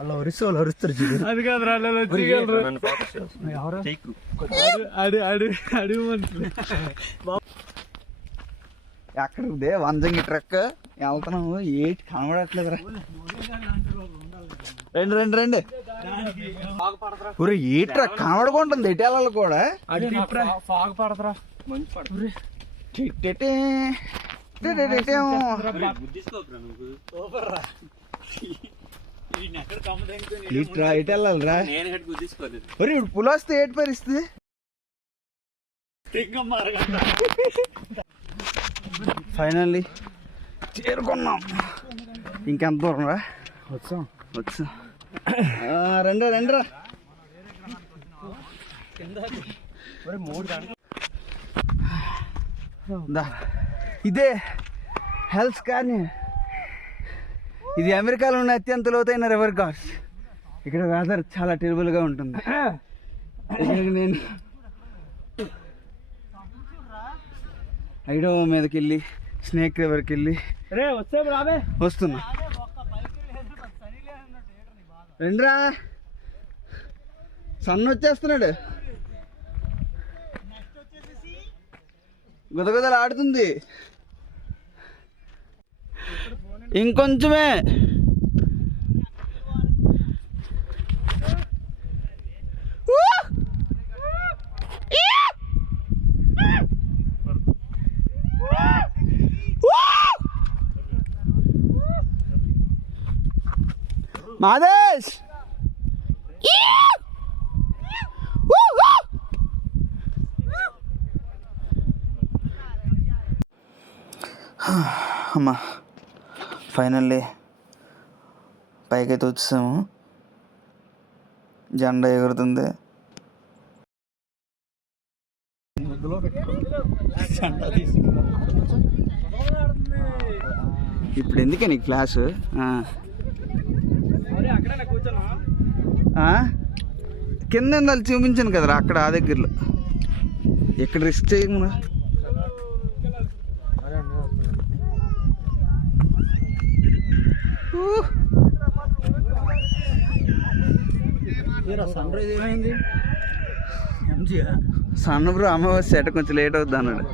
అలా ఒరిస్తారు అది కాదు ఎక్కడిదే వంజంగి ట్రక్ వెళ్తున్నాము ఏటి కనబడట్లేదురా రండి ఏ ట్రక్ కనబడుకుంటుంది ఎటు వెళ్ళాలి కూడా ఎటు వెళ్ళాలిరా ఇప్పుడు పులి వస్తే ఏటి పరిస్థితి ఫైనల్లీ చేరుకున్నాం ఇంకెంత దూరం రా వచ్చా రండిరా ఇదే హెల్త్ కానీ ఇది అమెరికాలో ఉన్న అత్యంత లోతైన రివర్ గార్డ్స్. ఇక్కడ వెదర్ చాలా టెరిబుల్గా ఉంటుంది. ఇక్కడికి నేను ఐడో మీదకి వెళ్ళి స్నేక్ రివర్కి వెళ్ళి వస్తున్నా. రండిరా, సన్ వచ్చేస్తున్నాడు, గుదగుదలు ఆడుతుంది. ఇంకొంచెమే. మాదేశ్ అమ్మా ఫైనల్లీ పైకైతే వచ్చాము. జెండా ఎగురుతుంది. ఇప్పుడు ఎందుకే నీకు ఫ్లాష్? కింద వాళ్ళు చూపించాను కదరా అక్కడ ఆ దగ్గరలో. ఎక్కడ రిస్క్ చేయకుండా సన్ బ్రో అమావాస్య కొంచెం లేట్ అవుద్ది అన్నాడు.